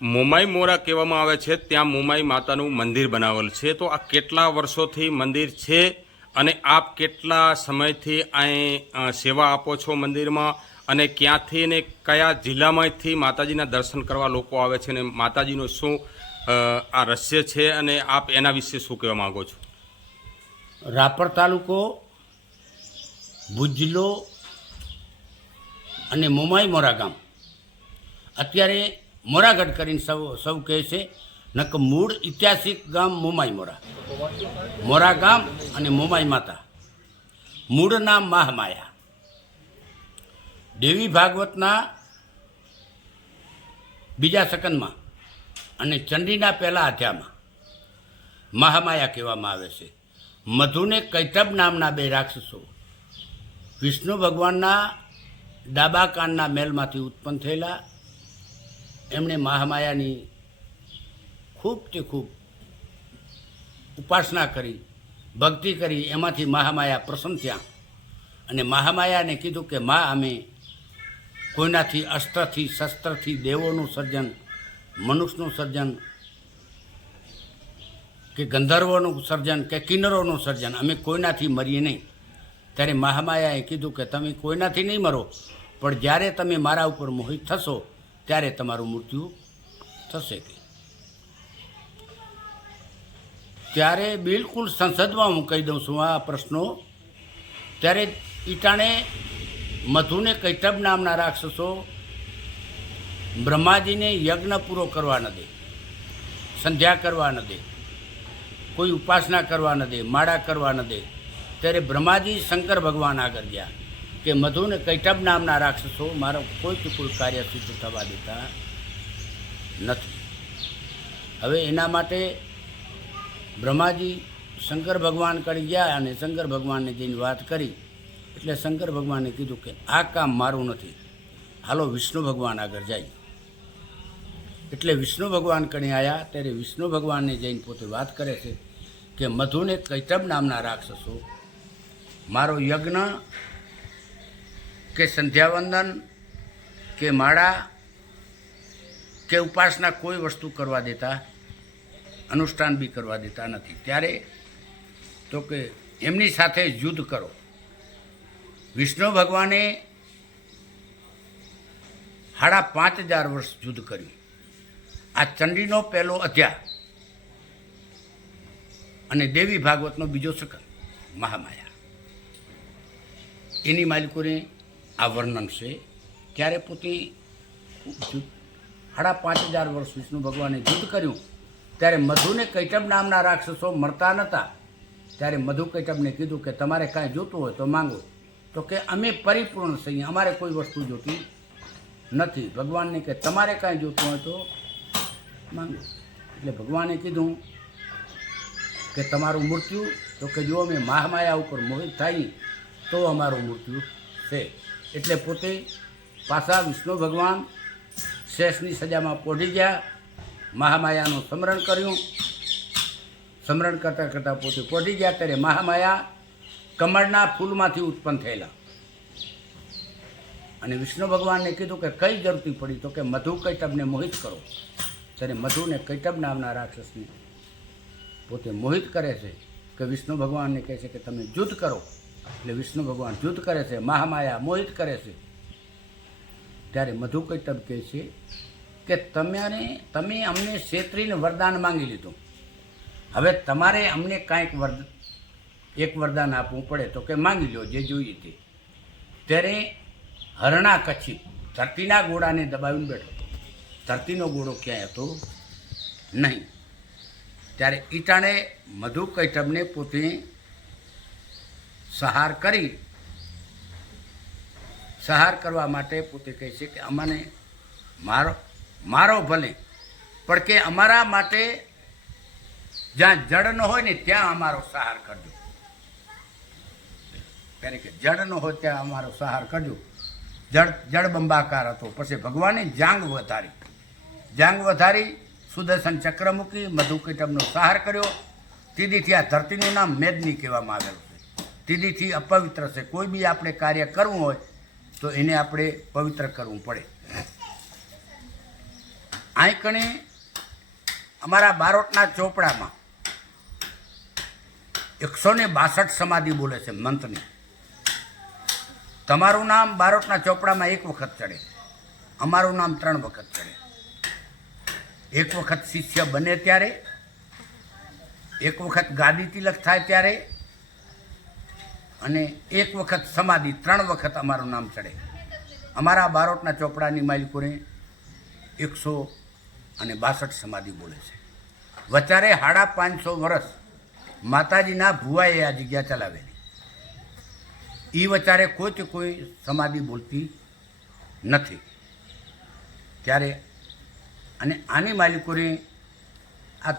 મોમાઈ મોરા કહેવામાં આવે છે, ત્યાં મોમાઈ માતાનું મંદિર બનાવેલ છે. તો આ કેટલા વર્ષોથી મંદિર છે અને આપ કેટલા સમયથી અહીં સેવા આપો છો મંદિરમાં, અને ક્યાંથી ને કયા જિલ્લામાંથી માતાજીના દર્શન કરવા લોકો આવે છે, અને માતાજીનું શું આ રહસ્ય છે, અને આપ એના વિશે શું કહેવા માગો છો? રાપર તાલુકો, ભુજ જિલ્લો અને મોમાઈ મોરા ગામ. અત્યારે મોરાગઢ કરીને સૌ કહે છે, નક મૂળ ઐતિહાસિક ગામ મોમાઈ મોરા. મોરા ગામ અને મોમાઈ માતા. મૂળ નામ મહામાયા. દેવી ભાગવતના બીજા સકનમાં અને ચંડીના પહેલા અધ્યાયમાં મહામાયા કહેવામાં આવે છે. મધુને કૈટબ નામના બે રાક્ષસો વિષ્ણુ ભગવાનના ડાબા કાનના મેલમાંથી ઉત્પન્ન થયેલા. એમણે મહામાયાની ખૂબથી ખૂબ ઉપાસના કરી, ભક્તિ કરી. એમાંથી મહામાયા પ્રસન્ન થયા અને મહામાયાને કીધું કે મા, અમે કોઈનાથી અસ્ત્રથી શસ્ત્રથી દેવોનું સર્જન, મનુષ્યનું સર્જન કે ગંધર્વોનું સર્જન કે કિન્નરોનું સર્જન, અમે કોઈનાથી મરીએ નહીં. ત્યારે મહામાયાએ કીધું કે તમે કોઈનાથી નહીં મરો, પણ જ્યારે તમે મારા ઉપર મોહિત થશો ત્યારે તમારું મૃત્યુ થશે. ત્યારે બિલકુલ સંસદમાં હું કહી દઉં છું આ પ્રશ્નો. ત્યારે ઈટાણે મધુને કૈટબ નામના રાક્ષસો બ્રહ્માજીને યજ્ઞ પૂરો કરવા ન દે, સંધ્યા કરવા ન દે, કોઈ ઉપાસના કરવા ન દે, માળા કરવા ન દે. ત્યારે બ્રહ્માજી શંકર ભગવાન આગળ ગયા કે મધુને કૈટબ નામના રાક્ષસો મારો કોઈ કાર્ય સિદ્ધ થવા દેતા નથી. હવે એના માટે બ્રહ્માજી શંકર ભગવાન કરી ગયા અને શંકર ભગવાનને જઈને વાત કરી. એટલે શંકર ભગવાને કીધું કે આ કામ મારું નથી, હાલો વિષ્ણુ ભગવાન આગળ જાય. એટલે વિષ્ણુ ભગવાન કણી આવ્યા. ત્યારે વિષ્ણુ ભગવાનને જઈને પોતે વાત કરે છે કે મધુને કૈટબ નામના રાક્ષસો મારો યજ્ઞ કે સંધ્યાવંદન કે માળા કે ઉપાસના કોઈ વસ્તુ કરવા દેતા, અનુષ્ઠાન બી કરવા દેતા નથી. ત્યારે તો કે એમની સાથે યુદ્ધ કરો. વિષ્ણુ ભગવાને 5,500 વર્ષ યુદ્ધ કર્યું. આ ચંડીનો પહેલો અધ્યાય અને દેવી ભાગવતનો બીજો સકન મહામાયા, એની માલિકોને આ વર્ણન છે. ત્યારે પોતે 5,500 વર્ષ વિષ્ણુ ભગવાને યુદ્ધ કર્યું. ત્યારે મધુને કૈટબ નામના રાક્ષસો મળતા નહોતા. ત્યારે મધુ કૈટબને કીધું કે તમારે કાંઈ જોતું હોય તો માંગો. તો કે અમે પરિપૂર્ણ છીએ, અમારે કોઈ વસ્તુ જોતી નથી. ભગવાનને કે તમારે કાંઈ જોતું હોય તો માંગો. એટલે ભગવાને કીધું કે તમારું મૃત્યુ. તો કે જો અમે મહામાયા ઉપર મોહિત થાય તો અમારું મૃત્યુ છે. એટલે પોતે પાછા વિષ્ણુ ભગવાન શેષની સજામાં પોઢી ગયા. મહામાયાનું સ્મરણ કર્યું. સ્મરણ કરતાં કરતાં પોતે પોઢી ગયા. ત્યારે મહામાયા કમળના ફૂલમાંથી ઉત્પન્ન થયેલા. અને વિષ્ણુ ભગવાનને કીધું કે કઈ જરૂરથી પડી? તો કે મધુ કૈટબને મોહિત કરો. ત્યારે મધુને કૈટબ નામના રાક્ષસને પોતે મોહિત કરે છે કે વિષ્ણુ ભગવાનને કહે છે કે તમે યુદ્ધ કરો. એટલે વિષ્ણુ ભગવાન યુદ્ધ કરે છે, મહામાયા મોહિત કરે છે. ત્યારે મધુ કૈટબ કહે છે કે તમે અમને ક્ષેત્રીને વરદાન માંગી લીધું, હવે તમારે અમને કાંઈક એક વરદાન આપવું પડે. તો કે માંગી લો જે જોઈએ તે. ત્યારે હરણા કચ્છી ધરતીના ઘોડાને દબાવીને બેઠો. ધરતીનો ઘોડો ક્યાંય હતો નહીં. ત્યારે ઈટાણે મધુ કૈટબને પોતે સહાર કરી. સહાર કરવા માટે પોતે કહે છે કે અમને મારો ભલે, પણ કે અમારા માટે જ્યાં જળ ન હોય ને ત્યાં અમારો સહાર કરજો. ત્યારે કે જળ ન હોય ત્યાં અમારો સહાર કરજો. જળબંબાકાર હતો. પછી ભગવાને જાંગ વધારી સુદર્શન ચક્ર મૂકી મધુ કૈટબનો સહાર કર્યો. તીદીથી આ ધરતીનું નામ મેદની કહેવામાં આવેલું છે. તીદીથી અપવિત્ર છે. કોઈ બી આપણે કાર્ય કરવું હોય તો એને આપણે પવિત્ર કરવું પડે. અહીં કણે અમારા બારોટના ચોપડામાં 162 સમાધિ બોલે છે મંત્રની. તમારું નામ બારોટના ચોપડામાં 1 વખત ચડે, અમારું નામ 3 વખત ચડે. 1 વખત શિષ્ય બને ત્યારે, 1 વખત ગાદી તિલક થાય ત્યારે, અને 1 વખત સમાધિ, 3 વખત અમારું નામ ચડે. અમારા બારોટના ચોપડાની માલિકોને 162 સમાધિ બોલે છે. વચારે 550 વર્ષ માતાજીના ભુવાએ આ જગ્યા ચલાવેલી. એ વચારે કોઈ સમાધિ બોલતી નથી. ત્યારે અને આની માલિકોને આ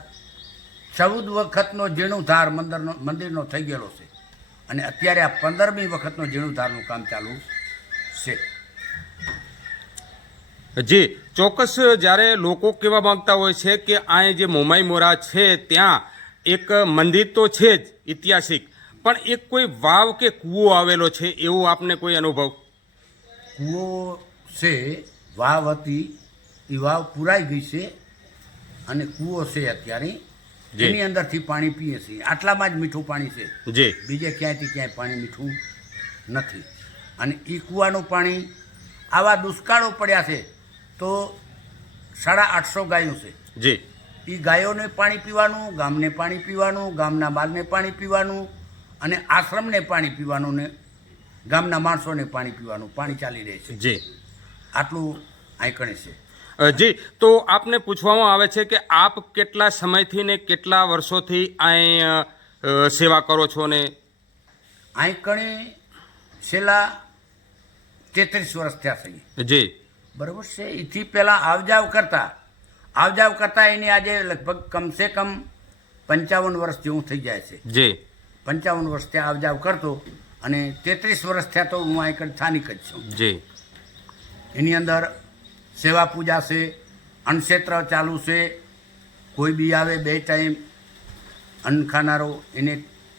14 વખતનો જીર્ણોદ્ધાર મંદિરનો થઈ ગયેલો છે, અને અત્યારે આ 15મી વખતનો જીર્ણોદ્ધારનું કામ ચાલુ છે. જી ચોક્કસ. જ્યારે લોકો કહેવા માંગતા હોય છે કે આ જે મોમાઈ મોરા છે ત્યાં એક મંદિર તો છે જ ઐતિહાસિક, પણ એક કોઈ વાવ કે કૂવો આવેલો છે, એવું આપને કોઈ અનુભવ? કૂવો છે, વાવ હતી, એ વાવ પુરાઈ ગઈ છે, અને કૂવો છે અત્યારે. એની અંદરથી પાણી પીએ છીએ. આટલામાં જ મીઠું પાણી છે, જી, બીજે ક્યાંયથી ક્યાંય પાણી મીઠું નથી. અને એ કૂવાનું પાણી, આવા દુષ્કાળો પડ્યા છે તો 850 ગાયો છે. જી, એ ગાયોને પાણી પીવાનું, ગામને પાણી પીવાનું, ગામના બાલને પાણી પીવાનું, અને આશ્રમને પાણી પીવાનું, ને ગામના માણસોને પાણી પીવાનું. પાણી ચાલી રહે છે. જી, આટલું આંકણે છે. જી. તો આપને પૂછવામાં આવે છે કે આપ કેટલા સમયથી ને કેટલા વર્ષોથી અહીં સેવા કરો છો? ને આંકણે છેલ્લા 33 વર્ષ થયા છે. જી, બરાબર છે. એથી પહેલાં આવજાવ કરતા એની આજે લગભગ કમસે કમ 55 વર્ષ જેવું થઈ જાય છે. જી, 55 વર્ષ ત્યાં આવજાવ કરતો, અને 33 વર્ષ થયા તો હું અહીં સ્થાનિક જ છું. જી, એની અંદર સેવા પૂજા છે, અન્નક્ષેત્ર ચાલુ છે. કોઈ બી આવે 2 ટાઈમ અન્ન ખાનારો એને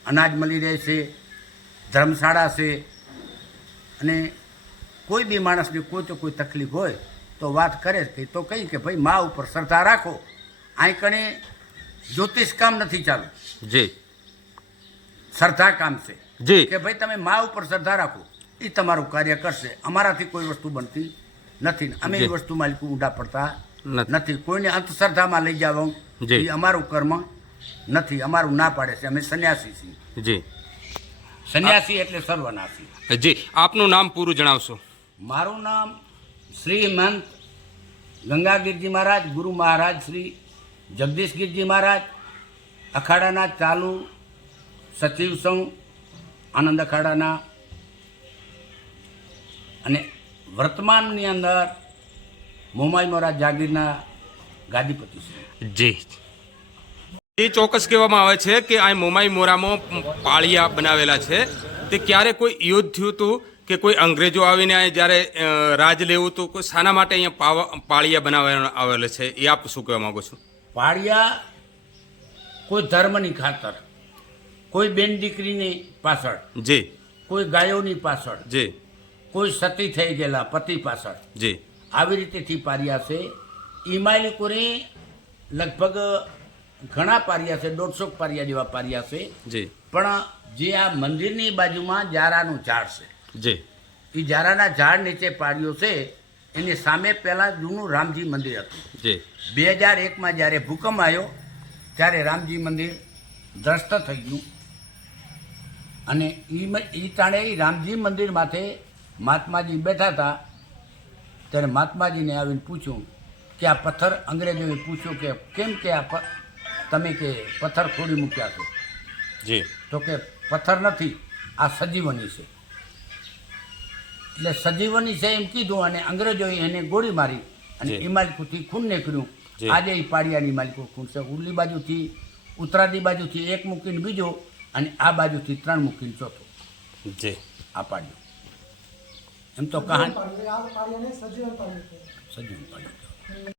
અનાજ મળી રહે છે. ધર્મશાળા છે, અને કોઈ બી માણસને કોઈ તકલીફ હોય તો વાત કરે તો કહી કે ભાઈ મા ઉપર શ્રદ્ધા રાખો. અહીં કણે જ્યોતિષ કામ નથી ચાલુ, જી, શ્રદ્ધા કામ છે. જી, કે ભાઈ તમે મા ઉપર શ્રદ્ધા રાખો, એ તમારું કાર્ય કરશે. અમારાથી કોઈ વસ્તુ બનતી નથી. અમે એ વસ્તુ માલિકો ઊંડા પડતા નથી. કોઈને અંધશ્રદ્ધામાં લઈ જવાનું એ અમારું કર્મ નથી. અમારું ના પાડે છે. અમે સંન્યાસી છીએ. જી, સંન્યાસી એટલે સર્વનાશી. જી. આપનું નામ પૂરું જણાવશો? મારું નામ શ્રી મહંત ગંગાગીરજી મહારાજ, ગુરુ મહારાજ શ્રી જગદીશગીરજી મહારાજ, અખાડાના ચાલુ સચિવ છું, આનંદ અખાડાના, અને વર્તમાનની અંદર મોમાઈ મોરા જાગીરના ગાદીપતિ છે. જી, એ ચોક્કસ કહેવામાં આવે છે કે આ મોમાઈ મોરામાં પાળિયા બનાવેલા છે. તે ક્યારે કોઈ યુદ્ધ થયું હતું કે કોઈ અંગ્રેજો આવીને અહીં જ્યારે રાજ લેવું હતું, કોઈ શાના માટે અહીંયા પાળિયા બનાવવામાં આવેલા છે, એ આપ શું કહેવા માંગો છો? પાળિયા કોઈ ધર્મની ખાતર, કોઈ બેન દીકરીની પાછળ, જી, કોઈ ગાયોની પાછળ, જી, કોઈ સતી થઈ ગયેલા પતિ પાછળ, જી, આવી રીતેથી પાર્યા છે. ઈમાલિકોને લગભગ ઘણા પાર્યા છે, 150 પાર્યા જેવા પાર્યા છે. જી, પણ જે આ મંદિરની બાજુમાં જારાનું ઝાડ છે, જી, એ જારાના ઝાડ નીચે પાડ્યો છે. એની સામે પહેલાં જૂનું રામજી મંદિર હતું. જી, 2001માં જ્યારે ભૂકંપ આવ્યો ત્યારે રામજી મંદિર ધ્રસ્ત થઈ ગયું, અને એ ટાણે રામજી મંદિર માથે મહાત્માજી બેઠા હતા. ત્યારે મહાત્માજીને આવીને પૂછ્યું કે આ પથ્થર, અંગ્રેજોએ પૂછ્યું કે કેમ કે આ તમે કે પથ્થર ખોડી મૂક્યા છો? જી, તો કે પથ્થર નથી, આ સજીવની છે. એટલે સજીવની છે એમ કીધું, અને અંગ્રેજોએ એને ગોળી મારી, અને એ માલિકોથી ખૂન નીકળ્યું. આજે એ પાડિયાની માલિકો ખૂન છે. ઉરલી બાજુથી, ઉત્તરાદી બાજુથી 1 મૂકીને બીજો, અને આ બાજુથી 3 મૂકીને ચોથો. જી, આ પાડ્યું. એમ તો કહાની સજીવન પાડ્યું.